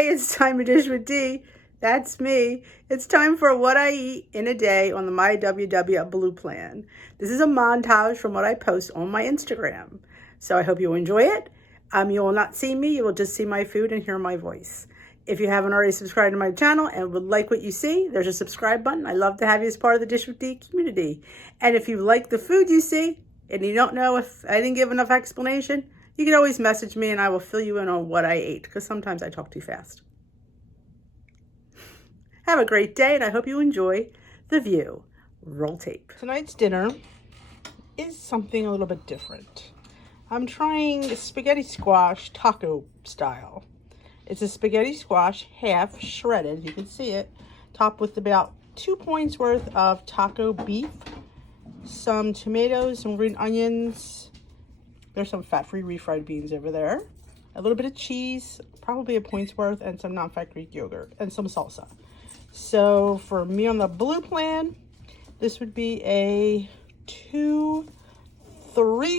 Hey, it's time to dish with D. That's me. It's time for what I eat in a day on the My WW Blue Plan. This is a montage from what I post on my Instagram. So I hope you enjoy it. You will not see me. You will just see my food and hear my voice. If you haven't already subscribed to my channel and would like what you see, there's a subscribe button. I love to have you as part of the Dish with D community. And if you like the food you see and you don't know if I didn't give enough explanation, you can always message me and I will fill you in on what I ate, because sometimes I talk too fast. Have a great day, and I hope you enjoy the view. Roll tape. Tonight's dinner is something a little bit different. I'm trying spaghetti squash taco style. It's a spaghetti squash half shredded, you can see it, topped with about 2 points worth of taco beef, some tomatoes, some green onions. There's some fat-free refried beans over there. A little bit of cheese, probably a point's worth, and some non-fat Greek yogurt, and some salsa. So for me on the blue plan, this would be a 2-3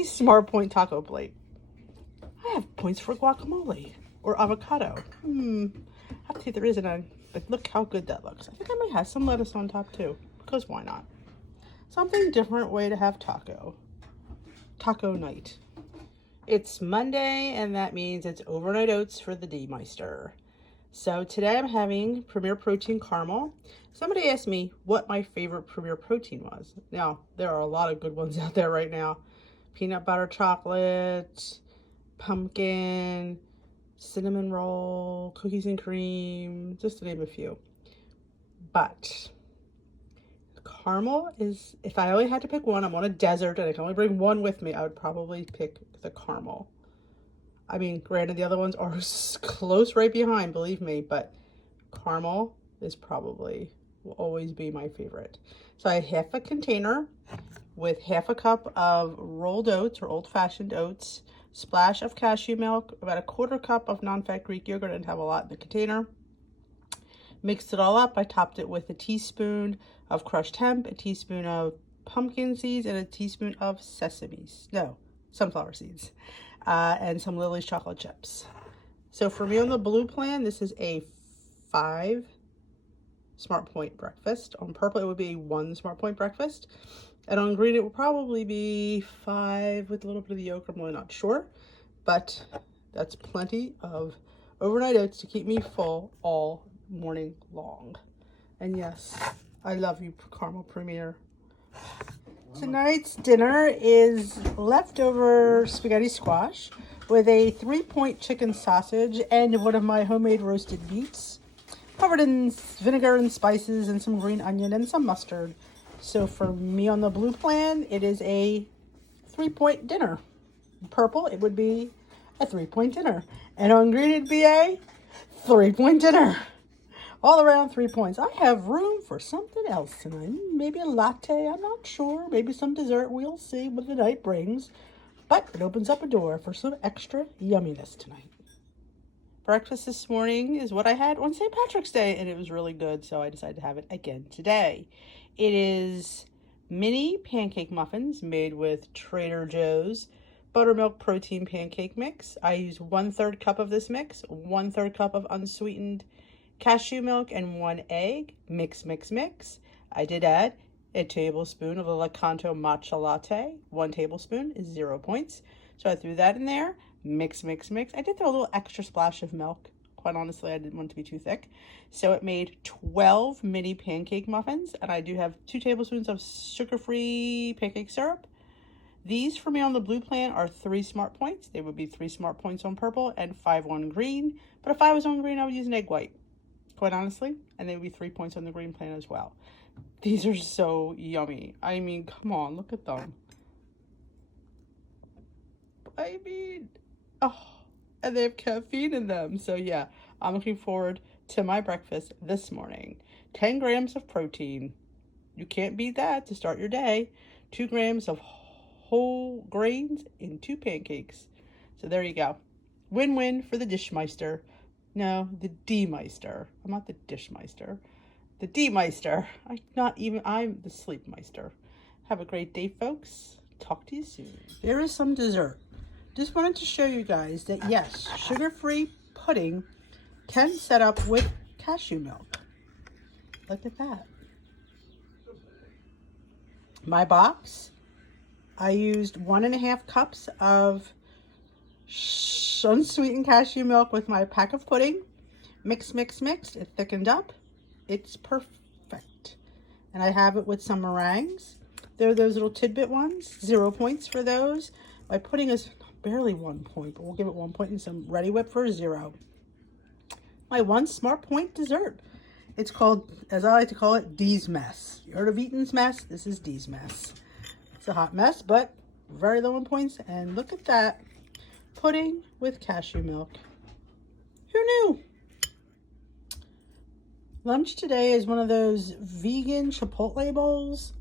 Smart Point taco plate. I have points for guacamole or avocado. I have to see if there is an, but look how good that looks. I think I might have some lettuce on top too, because why not? Something different way to have taco night. It's Monday, and that means it's overnight oats for the D-Meister. So today I'm having Premier Protein Caramel. Somebody asked me what my favorite Premier Protein was. Now, there are a lot of good ones out there right now. Peanut butter chocolate, pumpkin, cinnamon roll, cookies and cream, just to name a few. But caramel is, if I only had to pick one, I'm on a desert and I can only bring one with me, I would probably pick the caramel. I mean, granted, the other ones are close right behind, believe me, but caramel is probably, will always be my favorite. So I have half a container with half a cup of rolled oats or old-fashioned oats, splash of cashew milk, about a 1/4 cup of non-fat Greek yogurt. I didn't have a lot in the container. Mixed it all up. I topped it with a teaspoon of crushed hemp, a teaspoon of pumpkin seeds, and a teaspoon of sunflower seeds, and some Lily's chocolate chips. So for me on the blue plan, this is a 5 Smart Point breakfast. On purple, it would be 1 Smart Point breakfast. And on green, it will probably be 5 with a little bit of the yolk. I'm really not sure. But that's plenty of overnight oats to keep me full all morning long. And yes, I love you, Caramel Premier. Tonight's dinner is leftover spaghetti squash with a 3-point chicken sausage and one of my homemade roasted beets, covered in vinegar and spices and some green onion and some mustard. So for me on the blue plan, it is a 3-point dinner. Purple, it would be a 3-point dinner. And on green, it'd be a 3-point dinner. All around 3 points. I have room for something else tonight. Maybe a latte, I'm not sure. Maybe some dessert, we'll see what the night brings. But it opens up a door for some extra yumminess tonight. Breakfast this morning is what I had on St. Patrick's Day, and it was really good, so I decided to have it again today. It is mini pancake muffins made with Trader Joe's buttermilk protein pancake mix. I use 1/3 cup of this mix, 1/3 cup of unsweetened cashew milk, and 1 egg. Mix, mix, mix. I did add a tablespoon of the Lakanto matcha latte. 1 tablespoon is 0 points. So I threw that in there. Mix, mix, mix. I did throw a little extra splash of milk. Quite honestly, I didn't want it to be too thick. So it made 12 mini pancake muffins. And I do have 2 tablespoons of sugar-free pancake syrup. These for me on the blue plan are 3 Smart Points. They would be 3 Smart Points on purple and 5 on green. But if I was on green, I would use an egg white, quite honestly. And they would be 3 points on the green plan as well. These are so yummy. I mean, come on, look at them. I mean, oh, and they have caffeine in them. So yeah, I'm looking forward to my breakfast this morning. 10 grams of protein. You can't beat that to start your day. 2 grams of whole grains in 2 pancakes. So there you go. Win-win for the Dishmeister. No, the D-Meister. I'm not the Dishmeister. The D-Meister. I'm the Sleepmeister. Have a great day, folks. Talk to you soon. There is some dessert. Just wanted to show you guys that yes, sugar-free pudding can set up with cashew milk. Look at that. My box, I used 1.5 cups of unsweetened cashew milk with my pack of pudding. Mix, mix, mix. It thickened up. It's perfect. And I have it with some meringues. They're those little tidbit ones. 0 points for those. My pudding is barely 1 point, but we'll give it 1 point and some Ready Whip for 0. My 1 smart point dessert. It's called, as I like to call it, Dee's Mess. You heard of Eaton's Mess? This is Dee's Mess. It's a hot mess, but very low in points. And look at that. Pudding with cashew milk. Who knew? Lunch today is one of those vegan chipotle bowls.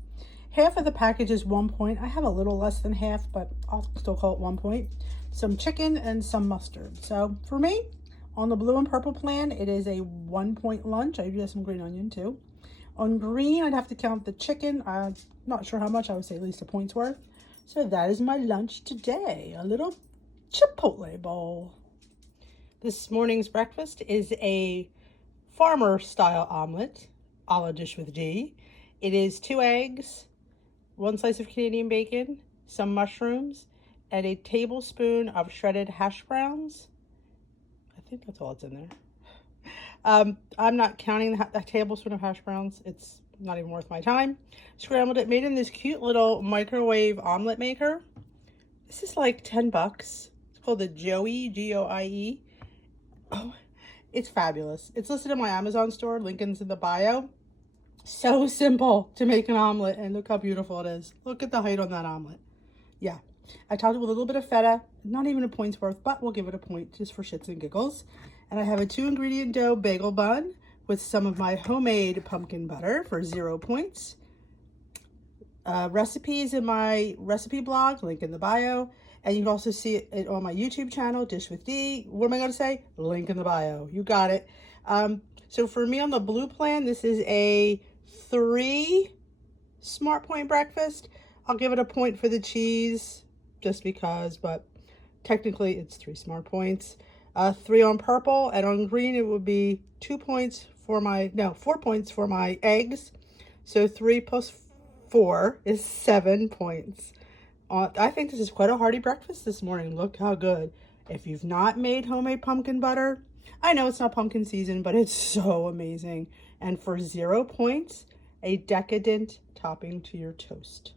Half of the package is 1 point. I have a little less than half, but I'll still call it 1 point. Some chicken and some mustard. So for me, on the blue and purple plan, it is a 1 point lunch. I do have some green onion too. On green, I'd have to count the chicken. I'm not sure how much. I would say at least a point's worth. So that is my lunch today. A little chipotle bowl. This morning's breakfast is a farmer style omelet, a la Dish with D. It is 2 eggs, 1 slice of Canadian bacon, some mushrooms, and a tablespoon of shredded hash browns. I think that's all that's in there. I'm not counting the tablespoon of hash browns. It's not even worth my time. Scrambled it, made in this cute little microwave omelet maker. This is like 10 bucks. It's called the Joey, G-O-I-E. Oh, it's fabulous. It's listed in my Amazon store. Lincoln's in the bio. So simple to make an omelet, and look how beautiful it is. Look at the height on that omelet. Yeah, I topped it with a little bit of feta. Not even a point's worth, but we'll give it a point just for shits and giggles. And I have a 2-ingredient dough bagel bun with some of my homemade pumpkin butter for 0 points. Recipes in my recipe blog, link in the bio. And you can also see it on my YouTube channel, Dish with D. What am I going to say? Link in the bio. You got it. So for me on the blue plan, this is a 3 smart point breakfast. I'll give it a point for the cheese just because, but technically it's 3 smart points. 3 on purple, and on green it would be 2 points for my, no, 4 points for my eggs. So 3 plus 4 is 7 points. I think this is quite a hearty breakfast this morning. Look how good. If you've not made homemade pumpkin butter, I know it's not pumpkin season, but it's so amazing. And for 0 points, a decadent topping to your toast.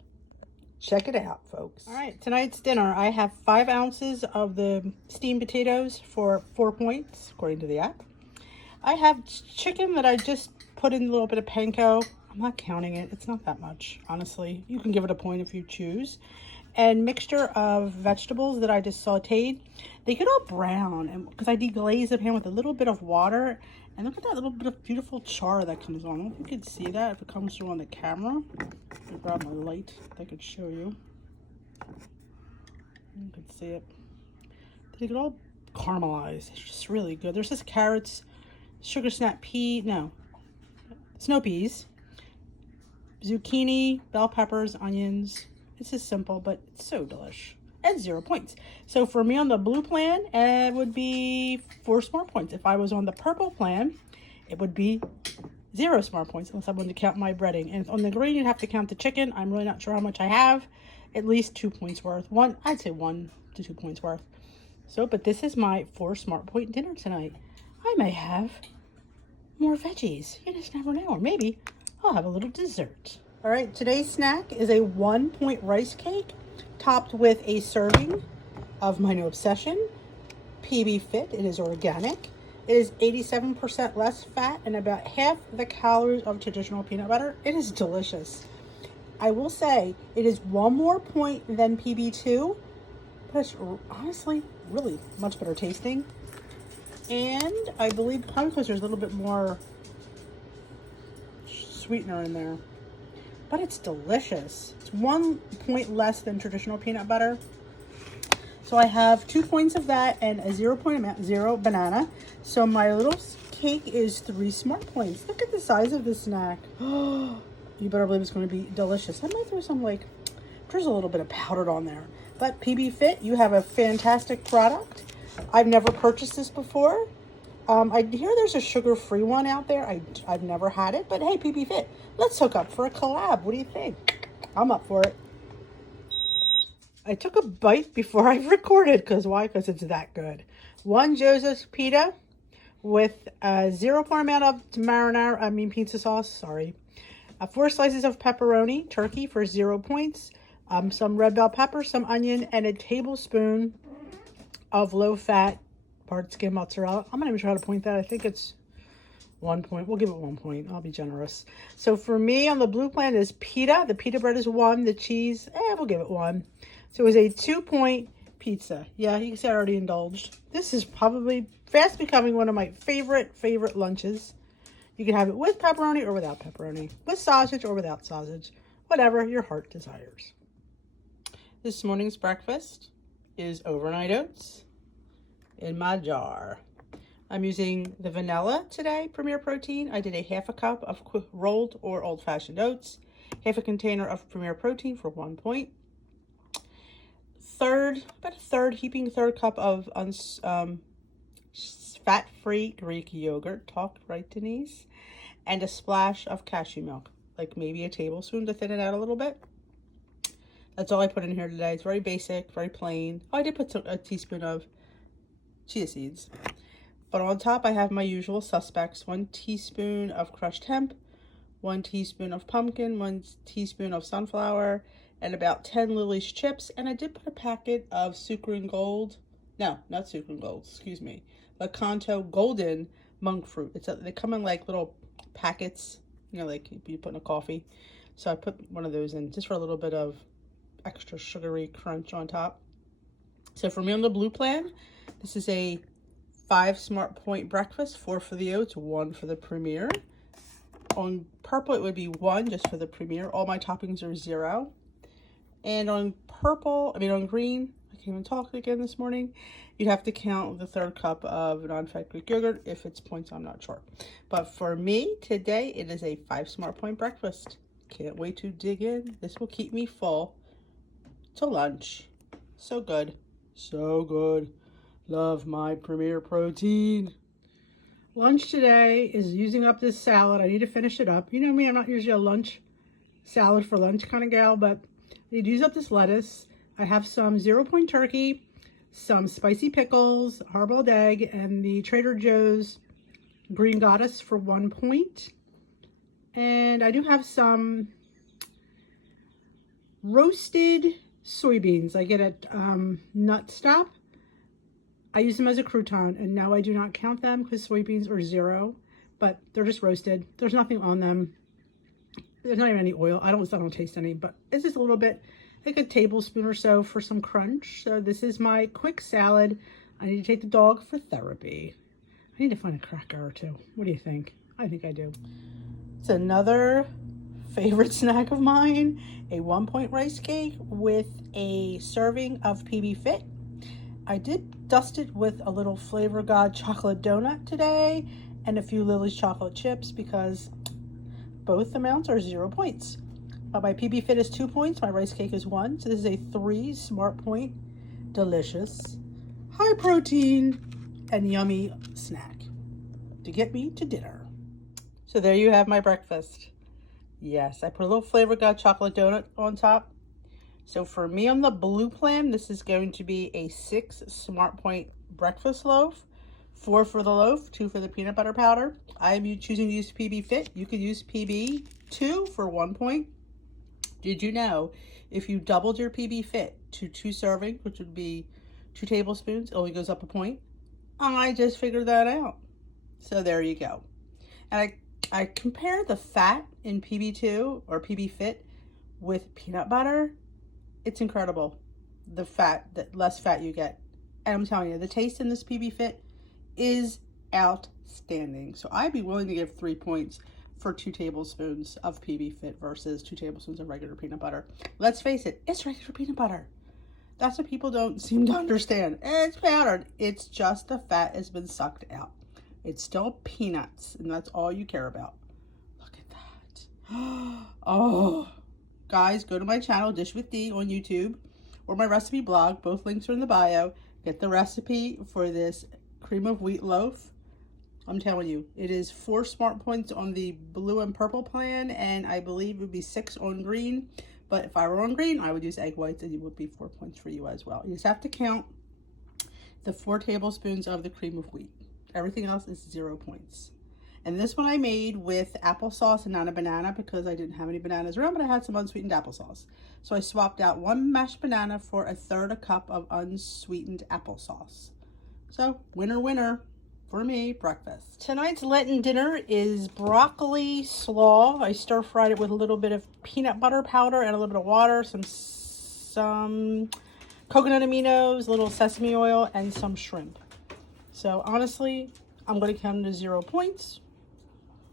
Check it out, folks. All right, tonight's dinner, I have 5 ounces of the steamed potatoes for 4 points, according to the app. I have chicken that I just put in a little bit of panko. I'm not counting it. It's not that much, honestly. You can give it a point if you choose. And mixture of vegetables that I just sauteed. They get all brown, and because I deglaze the pan with a little bit of water. And look at that little bit of beautiful char that comes on. I don't know if you can see that, if it comes through on the camera. I'll grab my light that I could show you. You can see it. They get all caramelized. It's just really good. There's this carrots, sugar snap snow peas, zucchini, bell peppers, onions. It's just simple, but it's so delish. And 0 points. So for me on the blue plan, it would be 4 smart points. If I was on the purple plan, it would be 0 smart points, unless I wanted to count my breading. And on the green, you'd have to count the chicken. I'm really not sure how much I have. At least 2 points worth. I'd say 1 to 2 points worth. So, but this is my 4 smart point dinner tonight. I may have more veggies. You just never know. Or maybe I'll have a little dessert. All right, today's snack is a 1 point rice cake topped with a serving of my new obsession, PB Fit. It is organic. It is 87% less fat and about half the calories of traditional peanut butter. It is delicious. I will say it is 1 more point than PB2, but it's honestly really much better tasting. And I believe probably because there's a little bit more sweetener in there. But it's delicious. It's 1 point less than traditional peanut butter. So I have 2 points of that and a 0 point amount, 0 banana. So my little cake is 3 smart points. Look at the size of this snack. Oh, you better believe it's going to be delicious. I might throw some drizzle a little bit of powdered on there. But PB Fit, you have a fantastic product. I've never purchased this before, I hear there's a sugar-free one out there. I've never had it, but hey, PB Fit, let's hook up for a collab. What do you think? I'm up for it. I took a bite before I recorded, because why? Because it's that good. One Joseph's Pita with 0 amount of pizza sauce, sorry. 4 slices of pepperoni, turkey for 0 points. Some red bell pepper, some onion, and a tablespoon of low-fat part skim mozzarella. I'm not even sure how to point that. I think it's 1 point. We'll give it 1 point. I'll be generous. So for me on the blue plan is pita. The pita bread is 1. The cheese, we'll give it 1. So it was a 2-point pizza. Yeah, you can see I already indulged. This is probably fast becoming one of my favorite lunches. You can have it with pepperoni or without pepperoni, with sausage or without sausage, whatever your heart desires. This morning's breakfast is overnight oats in my jar. I'm using the vanilla today, Premier Protein. I did a 1/2 cup of rolled or old-fashioned oats, 1/2 container of Premier Protein for 1 point, about a third cup of fat-free Greek yogurt, talk right, Denise, and a splash of cashew milk, like maybe a tablespoon to thin it out a little bit. That's all I put in here today. It's very basic, very plain. Oh, I did put a teaspoon of chia seeds. But on top, I have my usual suspects. 1 teaspoon of crushed hemp, 1 teaspoon of pumpkin, 1 teaspoon of sunflower, and about 10 Lily's chips. And I did put a packet of Sucrin Gold. No, not Sucrin Gold, excuse me. Lakanto Golden monk fruit. They come in like little packets, you know, like you put in a coffee. So I put one of those in just for a little bit of extra sugary crunch on top. So for me on the blue plan, this is a 5 smart point breakfast, 4 for the oats, 1 for the Premier. On purple, it would be 1 just for the Premier. All my toppings are 0. And on green, I can't even talk again this morning, you'd have to count the 1/3 cup of non-fat Greek yogurt. If it's points, I'm not sure. But for me, today, it is a 5 smart point breakfast. Can't wait to dig in. This will keep me full to lunch. So good. So good. Love my Premier Protein. Lunch today is using up this salad. I need to finish it up. You know me, I'm not usually a salad for lunch kind of gal, but I need to use up this lettuce. I have some 0-point turkey, some spicy pickles, hard-boiled egg, and the Trader Joe's Green Goddess for 1 point. And I do have some roasted soybeans I get at Nut Stop. I use them as a crouton, and no, I do not count them because soybeans are 0, but they're just roasted. There's nothing on them. There's not even any oil. I don't taste any, but it's just a little bit, like a tablespoon or so for some crunch. So this is my quick salad. I need to take the dog for therapy. I need to find a cracker or two. What do you think? I think I do. It's another favorite snack of mine, a 1-point rice cake with a serving of PB Fit. I did dust it with a little Flavor God chocolate donut today and a few Lily's chocolate chips because both amounts are 0 points. My PB Fit is 2 points, my rice cake is 1. So this is a 3 smart point, delicious, high protein, and yummy snack to get me to dinner. So there you have my breakfast. Yes, I put a little Flavor God chocolate donut on top. So for me on the blue plan, this is going to be a 6 smart point breakfast loaf, 4 for the loaf, 2 for the peanut butter powder. I am choosing to use PB Fit. You could use PB2 for 1 point. Did you know if you doubled your PB Fit to 2 servings, which would be 2 tablespoons, it only goes up a point? I just figured that out. So there you go. And I compare the fat in PB2 or PB Fit with peanut butter. It's incredible, the less fat you get. And I'm telling you, the taste in this PB Fit is outstanding. So I'd be willing to give 3 points for 2 tablespoons of PB Fit versus 2 tablespoons of regular peanut butter. Let's face it, it's regular peanut butter. That's what people don't seem to understand. It's powdered. It's just the fat has been sucked out. It's still peanuts, and that's all you care about. Look at that. Oh. Guys, go to my channel, Dish with D, on YouTube, or my recipe blog. Both links are in the bio. Get the recipe for this cream of wheat loaf. I'm telling you, it is 4 smart points on the blue and purple plan, and I believe it would be 6 on green. But if I were on green, I would use egg whites, and it would be 4 points for you as well. You just have to count the 4 tablespoons of the cream of wheat. Everything else is 0 points. And this one I made with applesauce and not a banana because I didn't have any bananas around, but I had some unsweetened applesauce. So I swapped out 1 mashed banana for 1/3 a cup of unsweetened applesauce. So winner, winner for me, breakfast. Tonight's Lenten dinner is broccoli slaw. I stir fried it with a little bit of peanut butter powder and a little bit of water, some coconut aminos, a little sesame oil, and some shrimp. So honestly, I'm going to count it as 0 points.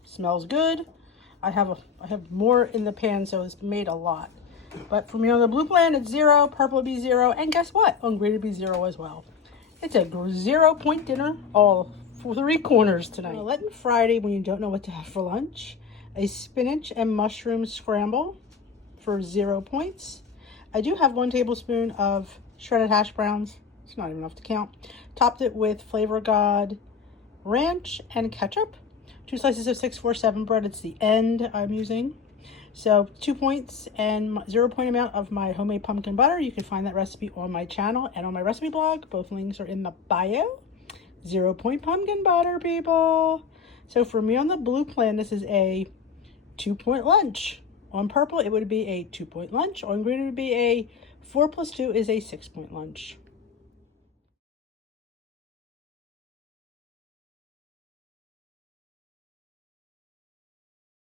Smells good. I have more in the pan, so it's made a lot. But for me on the blue plan, it's 0, purple would be 0, and guess what? On green would be 0 as well. It's a 0 point dinner, all 3 corners tonight. On Lenten Friday, when you don't know what to have for lunch, a spinach and mushroom scramble for 0 points. I do have 1 tablespoon of shredded hash browns. It's not even enough to count. Topped it with Flavor God ranch and ketchup. 2 slices of 647 bread. It's the end I'm using. So 2 points and 0 point amount of my homemade pumpkin butter. You can find that recipe on my channel and on my recipe blog. Both links are in the bio. 0 point pumpkin butter, people. So for me on the blue plan, this is a 2 point lunch. On purple, it would be a 2 point lunch. On green, it would be a 4 plus 2 is a 6 point lunch.